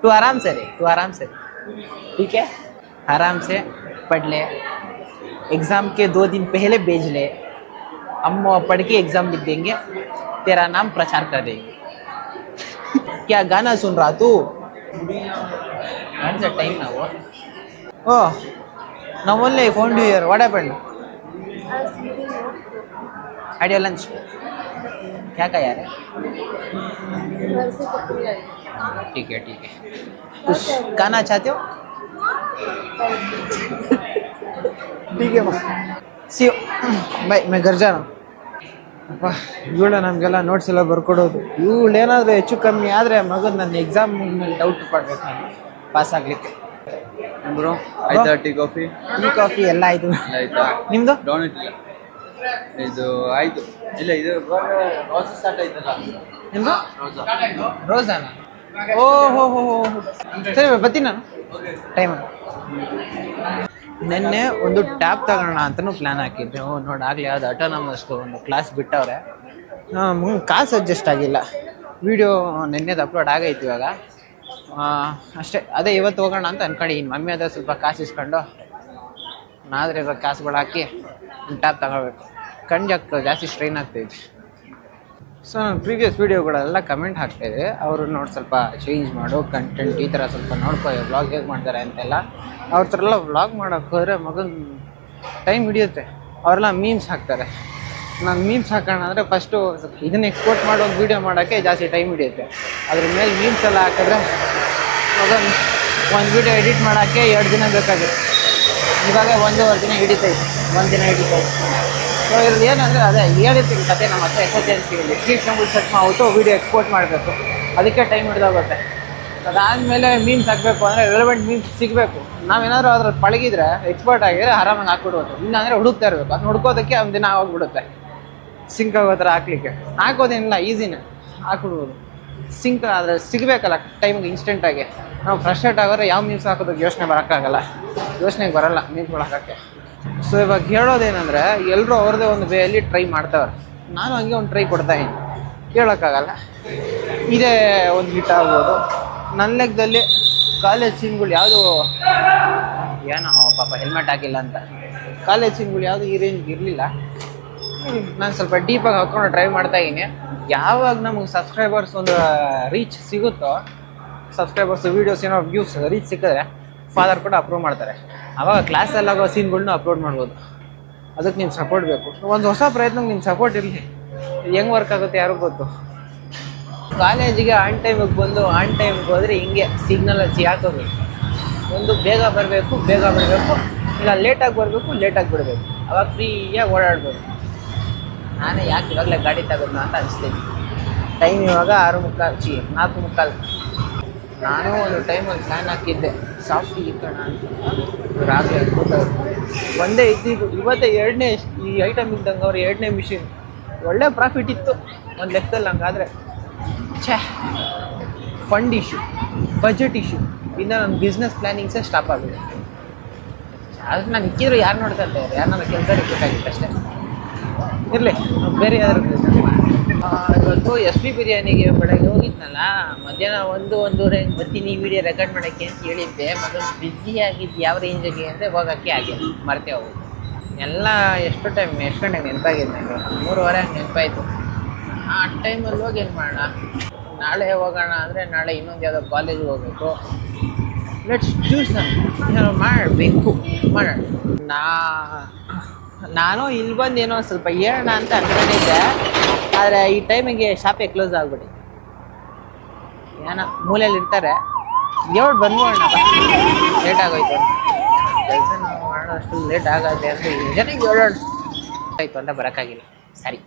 तू आराम से ठीक है, आराम से पढ़ ले. एग्ज़ाम के 2 दिन पहले भेज ले, हम पढ़ के एग्ज़ाम लिख देंगे, तेरा नाम प्रचार कर देंगे. क्या गाना सुन रहा तू? What's the time now? Oh, now only I found you here. What happened? Had your lunch? क्या खाया रे? ठीक है. कुछ खाना चाहते हो? ठीक है सी यू. बाय. मैं घर जा रहा हूँ. ಅಪ್ಪ ಇವಳು ನಮಗೆಲ್ಲ ನೋಟ್ಸ್ ಎಲ್ಲ ಬರ್ಕೊಡೋದು. ಇವಳು ಏನಾದರೂ ಹೆಚ್ಚು ಕಮ್ಮಿ ಆದರೆ ಮಗನ ನನ್ನ ಎಕ್ಸಾಮ್ ಮೇಲೆ ಡೌಟ್ ಪಡ್ಬೇಕು ನಾನು ಪಾಸ್ ಆಗಲಿಕ್ಕೆ. ಬ್ರೋ ಆಯ್ತಾ ಟೀ ಕಾಫಿ? ಟೀ ಕಾಫಿ ಎಲ್ಲ ಆಯಿತು. ಆಯ್ತಾ? ನಿಮ್ಮದು? ಡೋನೆಟ್ ಇದು ಆಯಿತು. ಇಲ್ಲ ಇದು ರೋಸಾ ಸ್ಟಾರ್ಟ್ ಆಯ್ತಲ್ಲ. ನಿಮ್ಮದು? ರೋಸಾ. ರೋಸಾನ? ಓ ಹೋ ಸರಿ ಬರ್ತೀನಿ ನಾನು ಟೈಮ್. ನಿನ್ನೆ ಒಂದು ಟ್ಯಾಬ್ ತಗೋಣ ಅಂತಲೂ ಪ್ಲ್ಯಾನ್ ಹಾಕಿದ್ದೆ. ನೋಡಿ ಆಗಲಿ ಅದು ಆಟೋನಮಸ್ದು ಒಂದು ಕ್ಲಾಸ್ ಬಿಟ್ಟವ್ರೆ. ಕಾಸು ಅಡ್ಜಸ್ಟ್ ಆಗಿಲ್ಲ. ವೀಡಿಯೋ ನಿನ್ನೆದು ಅಪ್ಲೋಡ್ ಆಗೈತಿ ಇವಾಗ ಅಷ್ಟೇ. ಅದೇ ಇವತ್ತು ಹೋಗೋಣ ಅಂತ ಅನ್ಕೊಂಡಿದ್ದೀನಿ. ಮಮ್ಮಿ ಅದೇ ಸ್ವಲ್ಪ ಕಾಸು ಇಸ್ಕೊಂಡು ನಾದ್ರೆ ಇರೋ ಕಾಸುಗಳು ಹಾಕಿ ಒಂದು ಟ್ಯಾಬ್ ತಗೋಬೇಕು. ಕಣ್ಜಾಕ್ ಜಾಸ್ತಿ ಸ್ಟ್ರೈನ್ ಆಗ್ತಾಯಿದೆ. ಸೊ ನಾನು ಪ್ರೀವಿಯಸ್ ವೀಡಿಯೋಗಳೆಲ್ಲ ಕಮೆಂಟ್ ಹಾಕ್ತಾಯಿದ್ದೆ, ಅವರು ನೋಡಿ ಸ್ವಲ್ಪ ಚೇಂಜ್ ಮಾಡು ಕಂಟೆಂಟ್, ಈ ಥರ ಸ್ವಲ್ಪ ನೋಡ್ಕೊ, ವ್ಲಾಗ್ ಹೇಗೆ ಮಾಡ್ತಾರೆ ಅಂತೆಲ್ಲ. ಅವ್ರ ಥರ ಎಲ್ಲ ವ್ಲಾಗ್ ಮಾಡೋಕೆ ಹೋದರೆ ಮಗನ ಟೈಮ್ ಹಿಡಿಯುತ್ತೆ. ಅವರೆಲ್ಲ ಮೀಮ್ಸ್ ಹಾಕ್ತಾರೆ. ನಾನು ಮೀಮ್ಸ್ ಹಾಕೋಣ ಅಂದರೆ ಫಸ್ಟು ಇದನ್ನು ಎಕ್ಸ್ಪೋರ್ಟ್ ಮಾಡೋ ಒಂದು ವೀಡಿಯೋ ಮಾಡೋಕ್ಕೆ ಜಾಸ್ತಿ ಟೈಮ್ ಹಿಡಿಯುತ್ತೆ. ಅದ್ರ ಮೇಲೆ ಮೀಮ್ಸ್ ಎಲ್ಲ ಹಾಕಿದ್ರೆ ಮಗನ ಒಂದು ವೀಡಿಯೋ ಎಡಿಟ್ ಮಾಡೋಕ್ಕೆ 2 ದಿನ ಬೇಕಾಗುತ್ತೆ. ಇವಾಗ 1.5 ದಿನ ಹಿಡಿತೈತೆ, 1 ದಿನ ಹಿಡಿತೈತೆ. ಸೊ ಇದ್ರಲ್ಲಿ ಏನಂದರೆ ಅದೇ ಹೇಳಿರ್ತೀನಿ ಕತೆ ನಮ್ಮ ಹತ್ರ ಎಫರ್ಜೆನ್ಸಿಯಲ್ಲಿ ಸ್ಲೀಪ್ನಂಬಲ್ ಸೆಟ್ ಮಾಡ್ಬಿಟ್ಟು ವೀಡಿಯೋ ಎಕ್ಸ್ಪೋರ್ಟ್ ಮಾಡಬೇಕು. ಅದಕ್ಕೆ ಟೈಮ್ ಹಿಡಿದೋಗುತ್ತೆ. ಅದಾದಮೇಲೆ ಮೀಮ್ಸ್ ಹಾಕಬೇಕು ಅಂದರೆ ರೆಲೆವೆಂಟ್ ಮೀಮ್ಸ್ ಸಿಗಬೇಕು. ನಾವೇನಾದರೂ ಅದ್ರಲ್ಲಿ ಪಳಗಿದ್ರೆ ಎಕ್ಸ್ಪರ್ಟ್ ಆಗಿದ್ರೆ ಆರಾಮಾಗಿ ಹಾಕ್ಬಿಡ್ಬೋದು. ಇಲ್ಲಾಂದರೆ ಹುಡುಕ್ತಾ ಇರಬೇಕು. ಅದನ್ನ ಹುಡ್ಕೋದಕ್ಕೆ ಒಂದು ದಿನ ಆಗೋಗ್ಬಿಡುತ್ತೆ. ಸಿಂಕ್ ಆಗೋ ಥರ ಹಾಕೋದೇನಿಲ್ಲ, ಈಸಿನೇ ಹಾಕ್ಬಿಡ್ಬೋದು. ಸಿಂಕ್ ಆದರೆ ಸಿಗಬೇಕಲ್ಲ ಟೈಮಿಗೆ ಇನ್ಸ್ಟೆಂಟಾಗಿ. ನಾವು ಫ್ರಸ್ಟ್ರೇಟ್ ಆಗೋದ್ರೆ ಯಾವ ಮೀಮ್ಸ್ ಹಾಕೋದಕ್ಕೆ ಯೋಚನೆಗೆ ಬರಲ್ಲ ಮೀಮ್ಸ್ಗಳು ಹಾಕೋಕ್ಕೆ. ಸೊ ಇವಾಗ ಹೇಳೋದೇನೆಂದರೆ ಎಲ್ಲರೂ ಅವ್ರದ್ದೇ ಒಂದು ವೇಯಲ್ಲಿ ಟ್ರೈ ಮಾಡ್ತಾವ್ರೆ. ನಾನು ಹಂಗೆ ಒಂದು ಟ್ರೈ ಕೊಡ್ತಾಯಿದ್ದೀನಿ, ಕೇಳೋಕ್ಕಾಗಲ್ಲ. ಇದೇ ಒಂದು ಹಿಟ್ ಆಗ್ಬೋದು. ನನ್ನ ಲೆಕ್ಕದಲ್ಲಿ ಕಾಲೇಜ್ ಸೀನ್ಗಳು ಯಾವುದು ಏನೋ ಪಾಪ ಹೆಲ್ಮೆಟ್ ಹಾಕಿಲ್ಲ ಅಂತ ಕಾಲೇಜ್ ಸೀನ್ಗಳು ಯಾವುದು ಈ ರೇಂಜ್ಗೆ ಇರಲಿಲ್ಲ. ನಾನು ಸ್ವಲ್ಪ ಡೀಪಾಗಿ ಹಾಕ್ಕೊಂಡು ಟ್ರೈ ಮಾಡ್ತಾಯಿದ್ದೀನಿ. ಯಾವಾಗ ನಮಗೆ ಸಬ್ಸ್ಕ್ರೈಬರ್ಸ್ ಒಂದು ರೀಚ್ ಸಿಗುತ್ತೋ, ಸಬ್ಸ್ಕ್ರೈಬರ್ಸ್ ವೀಡಿಯೋಸ್ ಏನೋ ವ್ಯೂಸ್ ರೀಚ್ ಸಿಕ್ಕಿದ್ರೆ ಫಾದರ್ ಕೂಡ ಅಪ್ರೂವ್ ಮಾಡ್ತಾರೆ. ಆವಾಗ ಕ್ಲಾಸಲ್ಲಾಗೋ ಸೀನ್ಗಳ್ನ ಅಪ್ಲೋಡ್ ಮಾಡ್ಬೋದು. ಅದಕ್ಕೆ ನಿಮ್ಮ ಸಪೋರ್ಟ್ ಬೇಕು. ಒಂದು ಹೊಸ ಪ್ರಯತ್ನಕ್ಕೆ ನಿಮ್ಮ ಸಪೋರ್ಟ್ ಇರಲಿ. ಹೆಂಗೆ ವರ್ಕ್ ಆಗುತ್ತೆ ಯಾರಿಗೂ ಗೊತ್ತು. ಕಾಲೇಜಿಗೆ ಆನ್ ಟೈಮಿಗೆ ಬಂದು ಆನ್ ಟೈಮಿಗೆ ಹೋದರೆ ಹಿಂಗೆ ಸಿಗ್ನಲ್ ಹಚ್ಚಿ ಹಾಕೋಬೇಕು. ಒಂದು ಬೇಗ ಬರಬೇಕು, ಇಲ್ಲ ಲೇಟಾಗಿ ಬಿಡಬೇಕು. ಅವಾಗ ಫ್ರೀಯಾಗಿ ಓಡಾಡ್ಬೋದು. ನಾನೇ ಯಾಕೆ ಇವಾಗಲೇ ಗಾಡಿ ತಗೋದ್ನ ಅಂತ ಅನಿಸ್ತೀನಿ. ಟೈಮ್ ಇವಾಗ 4:45. ನಾನು ಒಂದು ಟೈಮಲ್ಲಿ ಫ್ಯಾನ್ ಹಾಕಿದ್ದೆ ಸಾಫ್ಟ್ ಇಕ್ಕಣ ಅಂತ. ರಾತ್ರಿ ಒಂದೇ ಇದ್ದಿದ್ದು, ಇವತ್ತೇ ಎರಡನೇ ಈ ಐಟಮ್ ಇದ್ದಂಗೆ ಅವ್ರು ಎರಡನೇ ಮಿಷಿನ್. ಒಳ್ಳೆ ಪ್ರಾಫಿಟ್ ಇತ್ತು ಒಂದು ಲೆಕ್ಕದಲ್ಲಿ. ಹಂಗಾದ್ರೆ ಛೇ, ಫಂಡ್ ಇಶ್ಯೂ, ಬಜೆಟ್ ಇಶ್ಯೂ, ಇನ್ನು ನನ್ನ ಬಿಸ್ನೆಸ್ ಪ್ಲ್ಯಾನಿಂಗ್ಸೇ ಸ್ಟಾಪ್ ಆಗಿದೆ. ಆದರೆ ನಾನು ಇಕ್ಕಿದ್ರು ಯಾರು ನೋಡ್ತಾ ಇದ್ದಾರೆ, ಯಾರು ನನ್ನ ಕೆಲಸ ಬೇಕಾಗಿತ್ತು ಅಷ್ಟೇ. ಇರಲಿ, ಬೇರೆ ಯಾವ್ದಾದ್ರು ಇವತ್ತು SP ಬಿರಿಯಾನಿಗೆ ಬೆಳಗ್ಗೆ ಹೋಗಿದ್ನಲ್ಲ, ಮಧ್ಯಾಹ್ನ 1-1:30 ಬರ್ತೀನಿ ವೀಡಿಯೋ ರೆಕಾರ್ಡ್ ಮಾಡೋಕ್ಕೆ ಅಂತ ಹೇಳಿದ್ದೆ. ಮಗನ ಬ್ಯುಸಿ ಆಗಿದ್ದು ಯಾವ ರೇಂಜಿಗೆ ಅಂದರೆ ಹೋಗೋಕ್ಕೆ ಆಗಿಲ್ಲ, ಮರ್ತೇ ಹೋಗೋದು ಎಲ್ಲ. ಎಷ್ಟು ಗಂಟೆಗೆ ನೆನಪಾಗಿದೆ ನನಗೆ, 3:30 ಹಂಗೆ ನೆನಪಾಯಿತು. ಆ ಟೈಮಲ್ಲಿ ಹೋಗಿ ಏನು ಮಾಡೋಣ, ನಾಳೆ ಹೋಗೋಣ ಅಂದರೆ ನಾಳೆ ಇನ್ನೊಂದು ಯಾವುದೋ ಕಾಲೇಜಿಗೆ ಹೋಗಬೇಕು. ಲೆಟ್ಸ್ ಚೂಸ್ ಮಾಡಬೇಕು, ಮಾಡೋಣ. ನಾನು ಇಲ್ಲಿ ಬಂದು ಏನೋ ಸ್ವಲ್ಪ ಹೇಳೋಣ ಅಂತ ಅನ್ಕೊಂಡಿದ್ದೆ, ಆದರೆ ಈ ಟೈಮಿಗೆ ಶಾಪೇ ಕ್ಲೋಸ್ ಆಗ್ಬಿಡಿ. ಏನೋ ಮೂಲೆಯಲ್ಲಿ ಇರ್ತಾರೆ, ಹೇಳಿ ಬಂದ್ಬೋಣ, ಲೇಟ್ ಆಗೋಯ್ತು ಕೆಲಸ ನಾವು ಮಾಡೋಷ್ಟು ಲೇಟ್ ಆಗುತ್ತೆ ಅಂತ ಜನಕ್ಕೆ ಹೇಳೋಣ ಆಯಿತು ಅಂತ ಬರೋಕ್ಕಾಗಿಲ್ಲ. ಸರಿ,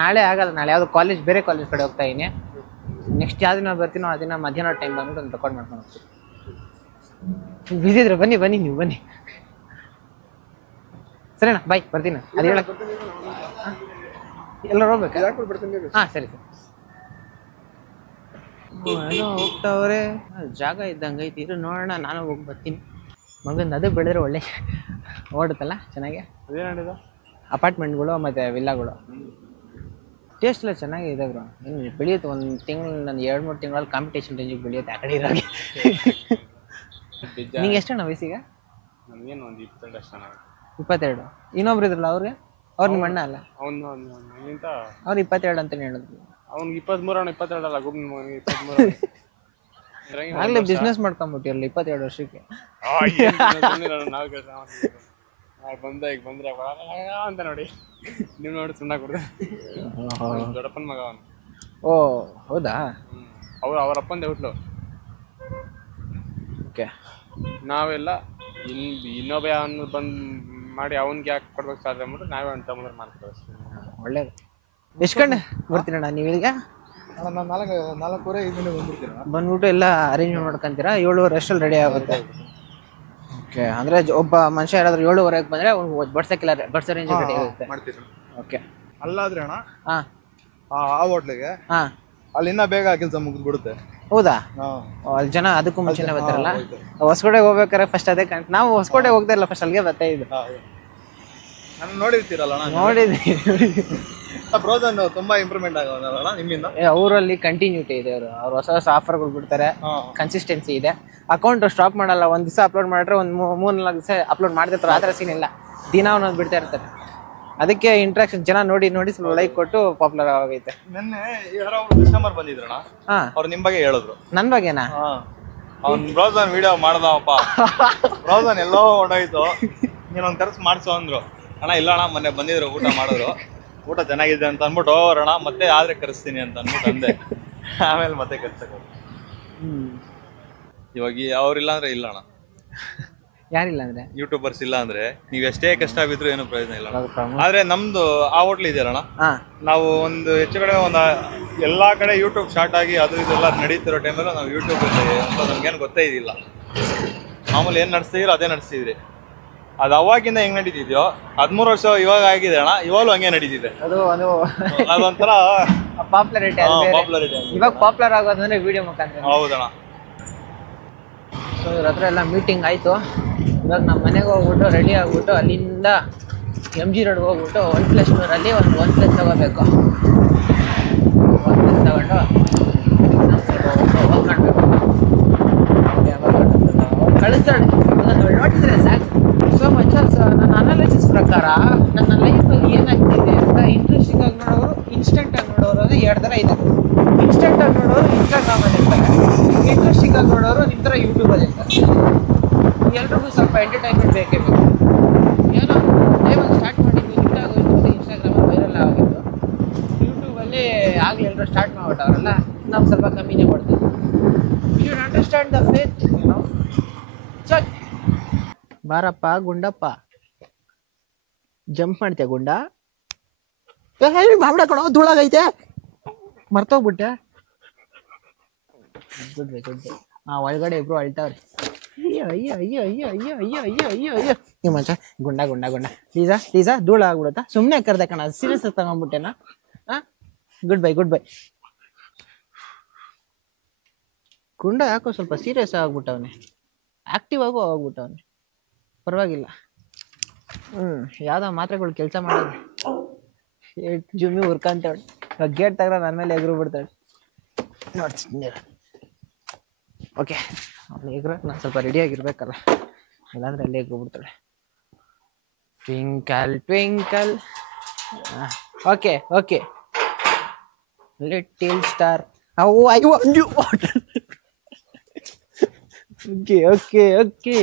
ನಾಳೆ ಆಗಲ್ಲ. ನಾಳೆ ಯಾವುದೋ ಬೇರೆ ಕಾಲೇಜ್ ಕಡೆ ಹೋಗ್ತಾ ಇದ್ದೀನಿ. ನೆಕ್ಸ್ಟ್ ಯಾವ ದಿನ ಬರ್ತೀನೋ ಆ ದಿನ ಮಧ್ಯಾಹ್ನ ಟೈಮ್ ಬಂದ್ಬಿಟ್ಟು ಒಂದು ರೆಕಾರ್ಡ್ ಮಾಡ್ಕೊಂಡು ಹೋಗ್ತೀನಿ. ಬಿಸಿ ಇದ್ರೆ ಬನ್ನಿ ನೀವು ಬನ್ನಿ. ಸರಿನಾ, ಬಾಯ್, ಬರ್ತೀನಿ. ಅದು ಹೇಳಕ್ಕೆ ಎಲ್ಲರೂ ಹೋಗ್ಬೇಕು. ಹಾಂ ಸರಿ. ಏನೋ ಹೋಗ್ತಾವ್ರೆ, ಜಾಗ ಇದ್ದಂಗೆ ಐತಿ. ಇರು ನೋಡೋಣ, ನಾನು ಹೋಗಿ ಬರ್ತೀನಿ. ಮಗಂದು ಅದು ಬೆಳೆದ್ರೆ ಒಳ್ಳೆ ಓಡುತ್ತಲ್ಲ ಚೆನ್ನಾಗಿ. ಅದೇನಿದೆ ಅಪಾರ್ಟ್ಮೆಂಟ್ಗಳು ಮತ್ತು ವಿಲ್ಲಾಗಳು ಟೇಸ್ಟ್ ಎಲ್ಲ ಚೆನ್ನಾಗಿದೆ ಬ್ರೋ. ಇನ್ನು ಬೆಳೆಯುತ್ತೆ ಒಂದು ತಿಂಗಳು, ನಾನು 2-3 ತಿಂಗಳಲ್ಲಿ ಕಾಂಪಿಟೇಷನ್ ರೇಂಜಿಗೆ ಬೆಳೆಯುತ್ತೆ ಆ ಕಡೆ ಇರೋಗೆ. ನಿಂಗೆ ಎಷ್ಟಣ್ಣ ವಯಸ್ಸಿಗೆ? ನನಗೇನು ಒಂದು 22 ಅಷ್ಟೇ. 22. ಇನ್ನೊಬ್ರು ಇದ್ರಲ್ಲ ಅವ್ರಿಗೆ, ಅವ್ರು ನಿಮ್ಮ ಅಣ್ಣ ಅಲ್ಲ? ಅವ್ರು 22 ಅಂತ ಹೇಳಿದ್ರು. ಅವ್ನಿಗೆ 23, ಅವ್ನು 22 ಅಲ್ಲ, ಗುಬ್ 23. ಆಗ್ಲೇ ಬಿಸ್ನೆಸ್ ಮಾಡ್ಕೊಂಬಿಟ್ಟಿರಲ್ಲ 22 ವರ್ಷಕ್ಕೆ. ನಾವು ಬಂದ ಈಗ ಬಂದ್ರೆ ಅಂತ ನೋಡಿ, ನೀವು ನೋಡಿ ಸುಮ್ಮನೆ ಕೊಡ್ದೆ. ದೊಡ್ಡಪ್ಪನ ಮಗ ಅವನು. ಓ ಹೌದಾ? ಅವ್ರ ಅಪ್ಪಂದೇ ಹುಟ್ಲು. ಓಕೆ. ನಾವೆಲ್ಲ ಇನ್ನೊಬ್ಬ ಅವನು ಬಂದು ಮಾಡಿ ಅವನಿಗೆ ಯಾಕೆ ಕೊಡ್ಬೇಕು ಸಾಧ್ಯ ಅಂದ್ಬಿಟ್ಟು ನಾವೇ ಒಂದು ತಗೊಂಡ್ರೆ ಮಾಡ್ತೀವಿ ಅಷ್ಟೇ. ಒಳ್ಳೇದು. ಎಷ್ಟು ಗಂಟೆ ಬರ್ತೀರಣ್ಣ ನೀವು ಈಗ? ನಾನು 4:45 ಬಂದ್ಬಿಡ್ತೀನಿ. ಬಂದ್ಬಿಟ್ಟು ಎಲ್ಲ ಅರೇಂಜ್ ಮಾಡ್ಕೊಂತೀರಾ? 7:30 ಅಷ್ಟರಲ್ಲಿ ರೆಡಿ ಆಗುತ್ತೆ. ಓಕೆ, ಅಂದರೆ ಒಬ್ಬ ಮನುಷ್ಯ ಯಾರಾದ್ರೂ 7:30 ಬಂದರೆ ಅವ್ನು ಬಡ್ಸೋಕ್ಕಿಲ್ಲ, ಬಡ್ಸೋ ರೇಂಜ್ ರೆಡಿ ಆಗುತ್ತೆ. ಮಾಡ್ತೀವಿ. ಓಕೆ. ಅಲ್ಲಾದ್ರೆ ಅಣ್ಣ ಹಾಂ, ಆ ಹೋಟ್ಲಿಗೆ ಹಾಂ, ಅಲ್ಲಿ ಇನ್ನೂ ಬೇಗ ಕೆಲಸ ಮುಗಿದ್ಬಿಡುತ್ತೆ. ಹೌದಾ? ಅಲ್ಲಿ ಜನ ಅದಕ್ಕೂ ಮುಂಚೆನೇ ಬರ್ತಾರಲ್ಲ. ಹೊಸಕೋಟೆಗೆ ಹೋಗ್ಬೇಕಾದ್ರೆ ಫಸ್ಟ್ ಅದೇ ನಾವು ಹೊಸಕೋಟೆ ಹೋಗ್ತಾ ಇಲ್ಲ, ಫಸ್ಟ್ ಅಲ್ಲಿಗೆ ಬರ್ತಾ ಇದ್ದು. ನಾನು ನೋಡಿರ್ತೀರಲ್ಲ ನೋಡಿದ್ದೀನಿ. ಬ್ರೋಸನ್ ತುಂಬಾ ಇಂಪ್ರೂವ್ಮೆಂಟ್ ಆಗೋದಲ್ಲ ನಿಮ್ಮಿಂದ. ಅವರಲ್ಲಿ ಕಂಟಿನ್ಯೂಟಿ ಇದೆ. ಅವರು ಹೊಸ ಆಫರ್ಗಳು ಬಿಡ್ತಾರೆ, ಕನ್ಸಿಸ್ಟೆನ್ಸಿ ಇದೆ. ಅಕೌಂಟ್ ಸ್ಟಾಪ್ ಮಾಡಲ್ಲ. ಒಂದು ದಿವಸ ಅಪ್ಲೋಡ್ ಮಾಡಿದ್ರೆ ಒಂದು 3-4 ದಿವಸ ಅಪ್ಲೋಡ್ ಮಾಡ್ತಿರ್ತಾರೆ. ಆ ಥರ ಸೀನ್ ಇಲ್ಲ, ದಿನ ಒಂದೊಂದು ಬಿಡ್ತಾ ಇರ್ತಾರೆ. ಅದಕ್ಕೆ ಇಂಟ್ರಾಕ್ಷನ್ ಜನ ನೋಡಿ ಸ್ವಲ್ಪ ಲೈಕ್ ಕೊಟ್ಟು ಪಾಪ್ಯುಲರ್ ಆಗೈತೆ. ನಿನ್ನೆ ಯಾರೋ ಕಸ್ಟಮರ್ ಬಂದಿದ್ರಣ್ಣ, ಅವ್ರು ನಿಮ್ ಬಗ್ಗೆ ಹೇಳಿದ್ರು. ನನ್ನ ಬಗ್ಗೆನಾ? ಅವ್ನ್ ಬ್ರೌಸನ್ ವಿಡಿಯೋ ಮಾಡ್ದವಪ್ಪ, ಬ್ರೌಸನ್ ಎಲ್ಲೋ ಹೊಡೋಯ್ತು, ನೀನೊಂದು ಖರ್ಚು ಮಾಡಿಸು ಅಂದ್ರು. ಅಣ್ಣ ಇಲ್ಲ ಅಣ್ಣ, ಮೊನ್ನೆ ಬಂದಿದ್ರು, ಊಟ ಮಾಡಿದ್ರು, ಊಟ ಚೆನ್ನಾಗಿದೆ ಅಂತ ಅಂದ್ಬಿಟ್ಟು ಹೋಗೋಣ, ಮತ್ತೆ ಆದ್ರೆ ಕರೆಸ್ತೀನಿ ಅಂತ ಅಂದ್ಬಿಟ್ಟು ಅಂದೆ. ಆಮೇಲೆ ಮತ್ತೆ ಕರ್ಸಕ್ಕೆ ಇವಾಗ ಅವ್ರಿಲ್ಲ ಅಂದ್ರೆ ಇಲ್ಲ ಅಣ್ಣ. ಯಾರಿಲ್ಲ ಅಂದ್ರೆ? ಯೂಟ್ಯೂಬರ್ಸ್ ಇಲ್ಲ ಅಂದ್ರೆ ನೀವ್ ಎಷ್ಟೇ ಕಷ್ಟ ಬಿದ್ರು ಏನು ಪ್ರಯೋಜನ ಇಲ್ಲ. ಆದ್ರೆ ನಮ್ದು ಆ ಹೋಟ್ಲ್ ಇದೆಯಲ್ಲ, ನಾವು ಒಂದು ಹೆಚ್ಚು ಕಡೆ ಎಲ್ಲಾ ಕಡೆ ಯೂಟ್ಯೂಬ್ ಸ್ಟಾರ್ಟ್ ಆಗಿ ಅದು ಇದೆಲ್ಲ ನಡೀತಿರೋ ಟೈಮಲ್ಲಿ ನಾವು ಯೂಟ್ಯೂಬ್ ಅಂತ ನಮ್ಗೇನು ಗೊತ್ತೇ ಇದಿಲ್ಲ. ಮಾಮೂಲಿ ಏನ್ ನಡೆಸ್ತಿದ್ರು ಅದೇ ನಡೆಸ್ತಿದ್ರಿ. ಅದು ಅವಾಗಿಂದ ಹೆಂಗ್ ನಡೀತಿದ್ಯೋ 13 ವರ್ಷ ಇವಾಗ ಆಗಿದೆ ಅಣ್ಣ, ಇವಾಗಲೂ ಹಂಗೆ ನಡೀತಿದೆ. ಅದೊಂಥರ ಪಾಪ್ಯುಲಾರಿಟಿ. ಇವಾಗ ಪಾಪ್ಯುಲರ್ ಆಗೋದಂದ್ರೆ ವಿಡಿಯೋ ಮುಖಾಂತರ. ಹೌದಣ್ಣ. ಸೊ ಇವ್ರ ಹತ್ರ ಎಲ್ಲ ಮೀಟಿಂಗ್ ಆಯಿತು. ಇವಾಗ ನಮ್ಮ ಮನೆಗೆ ಹೋಗ್ಬಿಟ್ಟು ರೆಡಿ ಆಗಿಬಿಟ್ಟು ಅಲ್ಲಿಂದ MG ರೋಡ್ಗೆ ಹೋಗ್ಬಿಟ್ಟು OnePlus ಸ್ಟೋರಲ್ಲಿ ಒಂದು OnePlus ತಗೋಬೇಕು. OnePlus ತಗೊಂಡು ಹೋಗ್ಕೊಳ್ಬೇಕು. ಕಳಿಸ್ತಾಳೆ, ಅದನ್ನು ನೋಡಿದ್ರೆ ಸಾಕು. ಸೊ ಮಚಲ್ಸ್, ನನ್ನ ಅನಾಲಿಸಿಸ್ ಪ್ರಕಾರ ನನ್ನ ಲೈಫಲ್ಲಿ ಏನಾಗ್ತಿದೆ ಅಂತ ಇಂಟ್ರೆಸ್ಟಿಂಗ್ ಆಗಿ ನೋಡೋರು, ಇನ್ಸ್ಟೆಂಟ್ ಆಗಿ ನೋಡೋರು ಅಂದರೆ 2 ಥರ ಇದೆ. ಇನ್ಸ್ಟೆಂಟ್ ಆಗಿ ನೋಡೋರು ಇನ್ಸ್ಟಾಗ್ರಾಮಲ್ಲಿ ಇರ್ತಾರೆ, ಇಂಟ್ರೆಸ್ಟಿಂಗ್ ಆಗಿ ನೋಡೋರು ನಿಮ್ಮ ಥರ ಯೂಟ್ಯೂಬಲ್ಲಿ ಇರ್ತಾರೆ. ಎಲ್ರಿಗೂ ಸ್ವಲ್ಪ ಎಂಟರ್ಟೈನ್ಮೆಂಟ್ ಬೇಕೇ ಬೇಕು. ಏನೋ ಟೈಮಲ್ಲಿ ಸ್ಟಾರ್ಟ್ ಮಾಡಿದ್ದು ಹಿಟ್ ಆಗೋಯ್ತು, ಇನ್ಸ್ಟಾಗ್ರಾಮಲ್ಲಿ ವೈರಲ್ ಆಗಿತ್ತು. ಯೂಟ್ಯೂಬಲ್ಲಿ ಆಗಲಿ ಎಲ್ಲರೂ ಸ್ಟಾರ್ಟ್ ಮಾಡ್ಬಿಟ್ಟವ್ರಲ್ಲ, ನಾವು ಸ್ವಲ್ಪ ಕಮ್ಮಿನೇ ಕೊಡ್ತೀವಿ. You should understand the faith, ಏನೋ. ಚಲ್ ಬಾರಪ್ಪ ಗುಂಡಪ್ಪ, ಜಂಪ್ ಮಾಡ್ತೀಯ ಗುಂಡ? ಬಾಬಿಡ ಕೊಡೋ, ಧೂಳಾಗೈತೆ, ಮರ್ತೋಗ್ಬಿಟ್ಟೆ. ಗುಡ್ ಬೈ ಒಳಗಡೆ ಇಬ್ರು ಅಳ್ತಾವ್ರಿ. ಅಯ್ಯೋ ಅಯ್ಯೋ ಅಯ್ಯೋ ಅಯ್ಯೋ ಅಯ್ಯೋ ಅಯ್ಯೋ ಅಯ್ಯೋ ಅಯ್ಯೋ ಅಯ್ಯೋ ನೀವು ಮಚ್ಚ ಗುಂಡ ಲೀಸಾ ಧೂಳ ಆಗ್ಬಿಡುತ್ತಾ? ಸುಮ್ಮನೆ ಕರ್ದೆ ಕಣ, ಸೀರಿಯಸ್ ತಗೊಂಡ್ಬಿಟ್ಟೆನಾ? ಗುಡ್ ಬೈ ಗುಂಡ ಯಾಕೋ ಸ್ವಲ್ಪ ಸೀರಿಯಸ್ ಆಗ್ಬಿಟ್ಟವನೆ, ಆಕ್ಟಿವ್ ಆಗೋ ಹೋಗ್ಬಿಟ್ಟವನೆ. ಪರವಾಗಿಲ್ಲ. ಯಾವ್ದೋ ಮಾತ್ರೆಗಳು ಕೆಲಸ ಮಾಡೋದು. ಜುಮ್ಮಿ ಹುರ್ಕಂತಾಳೆ, ಗೇಟ್ ತಗ್ರ ನನ್ನ ಮೇಲೆ ಎಗರು ಬಿಡ್ತಾಳೆ ನೋಡ್ತೀನಿ. ಓಕೆ, ಅವಳು ಎಗ್ರ ನಾನು ಸ್ವಲ್ಪ ರೆಡಿಯಾಗಿರ್ಬೇಕಲ್ಲ, ಇಲ್ಲಾಂದ್ರೆ ಅಲ್ಲೇ ಎಗ್ರು ಬಿಡ್ತಾಳೆ. Twinkle. Okay little star. Okay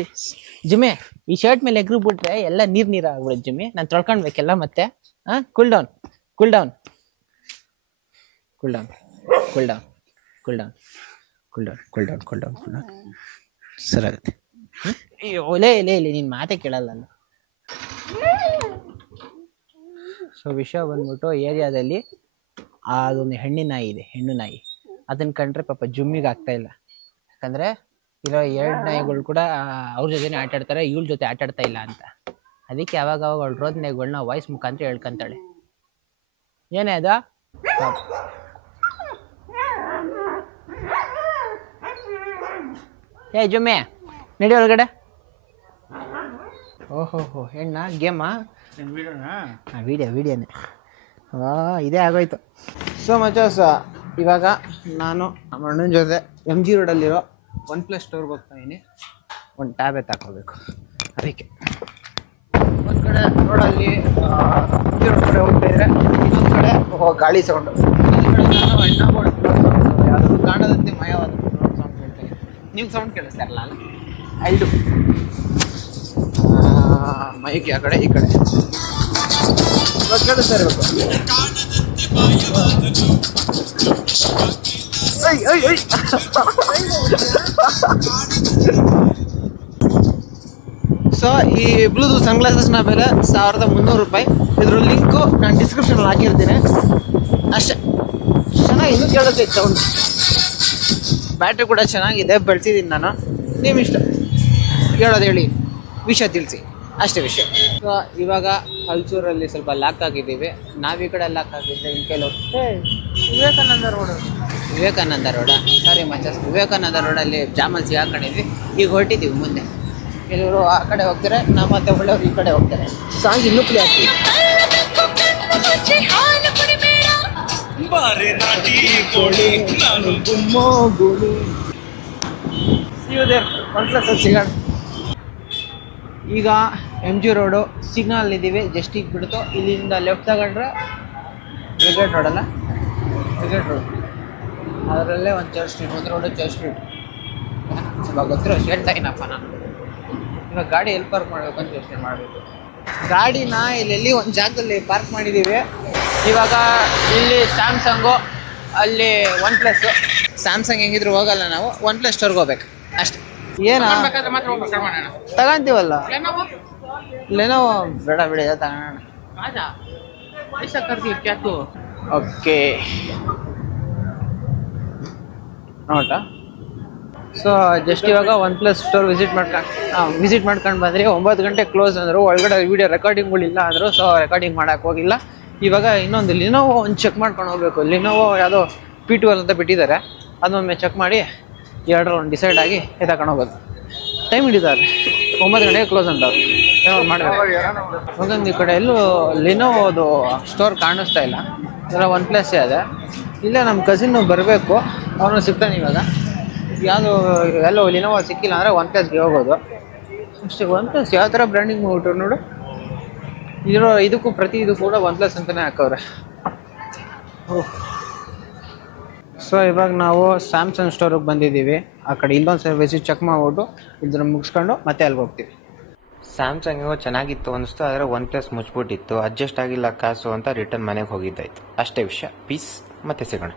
ಜಿಮ್ಮೆ, ಈ ಶರ್ಟ್ ಮೇಲೆ ಎಗ್ರು ಬಿಟ್ರೆ ಎಲ್ಲ ನೀರ್ ಆಗ್ಬಿಡುತ್ತೆ ಜಿಮ್ಮೆ. ನಾನು ತೊಳ್ಕೊಳ್ಬೇಕೆಲ್ಲ ಮತ್ತೆ. ಕೂಲ್ ಡೌನ್ ಸರಾಗುತ್ತೆ. ಒಲೆ ನೀನ್ ಮಾತೆ ಕೇಳಲ್ಲ. ಸೊ ವಿಷಯ ಬಂದ್ಬಿಟ್ಟು ಏರಿಯಾದಲ್ಲಿ ಅದೊಂದು ಹೆಣ್ಣು ನಾಯಿ ಅದನ್ನ ಕಂಡ್ರೆ ಪಾಪ ಜುಮ್ಮಿಗೆ ಆಗ್ತಾ ಇಲ್ಲ. ಯಾಕಂದ್ರೆ ಇರೋ 2 ನಾಯಿಗಳು ಕೂಡ ಅವ್ರ ಜೊತೆನೆ ಆಟ ಆಡ್ತಾರೆ, ಇವಳ ಜೊತೆ ಆಟ ಆಡ್ತಾ ಇಲ್ಲ ಅಂತ. ಅದಕ್ಕೆ ಅವಾಗ ಅವಳು ರೋದ್ ನಾಯಿಗಳನ್ನ ವಾಯ್ಸ್ ಮುಖಾಂತರ ಹೇಳ್ಕೊಂತಾಳೆ. ಏನೇ ಅದ ಏ ಜುಮ್ಮೆ ನಡಿ ಒಳಗಡೆ. ಓಹೋ ಹೆಣ್ಣ ಗೇಮಾ? ವಿಡಿಯೋನೇ. ಇದೇ ಆಗೋಯ್ತು. ಸೊ ಮಚಾಸ, ಇವಾಗ ನಾನು ನಮ್ಮ ಅಣ್ಣನ ಜೊತೆ MG ರೋಡಲ್ಲಿರೋ OnePlus ಸ್ಟೋರ್ಗೆ ಹೋಗ್ತಾಯಿದ್ದೀನಿ. ಒಂದು ಟ್ಯಾಬ್ ಹಾಕೋಬೇಕು. ಅದಕ್ಕೆ ಒಂದು ಕಡೆ ರೋಡಲ್ಲಿ MG ರೋಡ್ ಕಡೆ ಹೋಗ್ತಾ ಇದ್ರೆ, ಇನ್ನೊಂದು ಕಡೆ ಗಾಳಿ ಸೌಂಡು, ಇನ್ನೊಂದು ಕಡೆ ನಾನು ಅಣ್ಣ ಬೋರ್ಡ್ ಯಾವುದು ಕಾಣದಂತೆ ಮಯವಾದ ಸೌಂಡ್ ಕೇಳ್ತೀನಿ. ನಿಮ್ಗೆ ಸೌಂಡ್ ಕೇಳಿಸ್ತಾ ಇರಲ್ಲ ಅಲ್ಲ? ಐದು ಮೈಕ್ ಆ ಕಡೆ ಈ ಕಡೆ ಕೇಳಿಸ್ತಾ ಇರಬೇಕು. ಸೊ ಈ ಬ್ಲೂಟೂತ್ ಸನ್ಗ್ಲಾಸಸ್ನ ಬೆಲೆ 1300 ರೂಪಾಯಿ. ಇದ್ರ ಲಿಂಕು ನಾನು ಡಿಸ್ಕ್ರಿಪ್ಷನಲ್ಲಿ ಹಾಕಿರ್ತೀನಿ. ಅಷ್ಟೇ, ಚೆನ್ನಾಗಿ ಇನ್ನೂ ಕೇಳುತ್ತೆ ಸೌಂಡ್. ಬ್ಯಾಟ್ರಿ ಕೂಡ ಚೆನ್ನಾಗಿದೆ, ಬೆಳೆಸಿದ್ದೀನಿ ನಾನು. ನಿಮ್ಮಿಷ್ಟ, ಹೇಳೋದು ಹೇಳಿ, ವಿಷಯ ತಿಳಿಸಿ, ಅಷ್ಟೇ ವಿಷಯ. ಸೊ ಇವಾಗ ಹಲ್ಸೂರಲ್ಲಿ ಸ್ವಲ್ಪ ಲಾಕ್ ಆಗಿದ್ದೀವಿ. ನಾವು ಈ ಕಡೆ ಲಾಕ್ ಆಗಿದ್ದೆ, ಇನ್ನು ಕೆಲವರು ವಿವೇಕಾನಂದ ರೋಡ ಸಾರಿ ಮಚಾಸ್, ವಿವೇಕಾನಂದ ರೋಡಲ್ಲಿ ಜಾಮಲ್ಲಿ ಸಿಗಾಕೊಂಡಿದ್ವಿ. ಈಗ ಹೊರಟಿದ್ದೀವಿ ಮುಂದೆ. ಕೆಲವರು ಆ ಕಡೆ ಹೋಗ್ತಾರೆ, ನಾವು ಮತ್ತೆ ಒಳ್ಳೆಯವ್ರು ಈ ಕಡೆ ಹೋಗ್ತಾರೆ. ಸಾಂಗ್ ಇನ್ನೂ ಪ್ಲೇ ಆಗ್ತೀವಿ. ಸಿಗೋಣ. ಈಗ MG ರೋಡು ಸಿಗ್ನಲ್ ಇದ್ದೀವಿ, ಜಸ್ಟ್ ಈಗ ಬಿಡ್ತು. ಇಲ್ಲಿಂದ ಲೆಫ್ಟ್ ತಗೊಂಡ್ರೆ ಬ್ರಿಗೇಡ್ ರೋಡ್ ಅಲ್ಲ, ಬ್ರಿಗೇಡ್ ರೋಡ್, ಅದರಲ್ಲೇ ಒಂದು ಚರ್ಚ್ ಸ್ಟ್ರೀಟ್, ಒಂದು ರೋಡು ಚರ್ಚ್ ಸ್ಟ್ರೀಟ್. ಇವಾಗ ಗೊತ್ತಿರೋ ಹೇಳ್ತಾ ಇನಪ್ಪ ನಾನು. ಇವಾಗ ಗಾಡಿ ಎಲ್ಲಿ ಪಾರ್ಕ್ ಮಾಡಬೇಕು ಅಂತ ಯೋಚನೆ ಮಾಡಬೇಕು. ಗಾಡಿನ ಇಲ್ಲೆಲ್ಲಿ ಒಂದು ಜಾಗದಲ್ಲಿ ಪಾರ್ಕ್ ಮಾಡಿದ್ದೀವಿ. ಇವಾಗ ಇಲ್ಲಿ ಸ್ಯಾಮ್ಸಂಗು, ಅಲ್ಲಿ OnePlus. ಸ್ಯಾಮ್ಸಂಗ್ ಹೆಂಗಿದ್ರು ಹೋಗಲ್ಲ, ನಾವು OnePlus ಸ್ಟೋರ್ಗೆ ಹೋಗ್ಬೇಕು ಅಷ್ಟೇ. ಏನ ತಗೊಂತೀವಲ್ಲ, ಲೆನೋವೋ ಬೇಡ ಬಿಡಿ ತಗೋಣ. ಓಕೆ ನೋಟ. ಸೊ ಜಸ್ಟ್ ಇವಾಗ OnePlus ಸ್ಟೋರ್ ವಿಸಿಟ್ ಮಾಡ್ಕೊಂಡು ಬಂದ್ರಿ. 9 ಗಂಟೆ ಕ್ಲೋಸ್ ಅಂದರು. ಒಳಗಡೆ ವಿಡಿಯೋ ರೆಕಾರ್ಡಿಂಗ್ಗಳಿಲ್ಲ ಅಂದರು. ಸೊ ರೆಕಾರ್ಡಿಂಗ್ ಮಾಡೋಕ್ಕೆ ಹೋಗಿಲ್ಲ. ಇವಾಗ ಇನ್ನೊಂದು ಲಿನೋವೋ ಒಂದು ಚೆಕ್ ಮಾಡ್ಕೊಂಡು ಹೋಗ್ಬೇಕು. ಲಿನೋವೋ ಯಾವುದೋ P12 ಅಂತ ಬಿಟ್ಟಿದ್ದಾರೆ, ಅದೊಮ್ಮೆ ಚೆಕ್ ಮಾಡಿ ಎರಡರಲ್ಲಿ ಒಂದು ಡಿಸೈಡ್ ಆಗಿ ತಗೊಂಡು ಹೋಗೋದು. ಟೈಮ್ ಹಿಡಿತಾರೆ, 9 ಗಂಟೆಗೆ ಕ್ಲೋಸ್ ಅಂತ ಅವ್ರು ಏನೋ ಮಾಡಬೇಕು. ಹೋಗಂದು ಈ ಕಡೆ ಎಲ್ಲೂ ಲಿನೋವೋದು ಸ್ಟೋರ್ ಕಾಣಿಸ್ತಾ ಇಲ್ಲ, ಎಲ್ಲ OnePlus ಅದೇ. ಇಲ್ಲೇ ನಮ್ಮ ಕಸಿನ್ನು ಬರಬೇಕು, ಅವನು ಸಿಗ್ತಾನೆ. ಇವಾಗ ಯಾವುದು ಎಲ್ಲೋ ಲಿನೋವೋ ಸಿಕ್ಕಿಲ್ಲ ಅಂದರೆ OnePlusಗೆ ಹೋಗೋದು ಅಷ್ಟೇ. OnePlus ಯಾವ ಥರ ಬ್ರ್ಯಾಂಡಿಂಗ್ ಮಾಡ್ಬಿಟ್ರು ನೋಡು. ಇದಕ್ಕೂ ಪ್ರತಿ ಇದು ಕೂಡ OnePlus ಅಂತಲೇ ಹಾಕವ್ರೆ. ಸೊ ಇವಾಗ ನಾವು ಸ್ಯಾಮ್ಸಂಗ್ ಸ್ಟೋರಿಗೆ ಬಂದಿದ್ದೀವಿ. ಆ ಕಡೆ ಇಲ್ಲೊಂದು ಸರ್ವಿಸ್ ಚೆಕ್ ಮಾಡ್ಬಿಟ್ಟು ಇದನ್ನ ಮುಗಿಸ್ಕೊಂಡು ಮತ್ತೆ ಅಲ್ಲಿಗೆ ಹೋಗ್ತೀವಿ. ಸ್ಯಾಮ್ಸಂಗ್ ಚೆನ್ನಾಗಿತ್ತು ಅನಿಸ್ತು, ಆದರೆ OnePlus ಮುಚ್ಚಿಬಿಟ್ಟಿತ್ತು. ಅಡ್ಜಸ್ಟ್ ಆಗಿಲ್ಲ ಕಾಸು ಅಂತ ರಿಟರ್ನ್ ಮನೆಗೆ ಹೋಗಿದ್ದಾಯ್ತು. ಅಷ್ಟೇ ವಿಷಯ. ಪೀಸ್, ಮತ್ತೆ ಸಿಗೋಣ.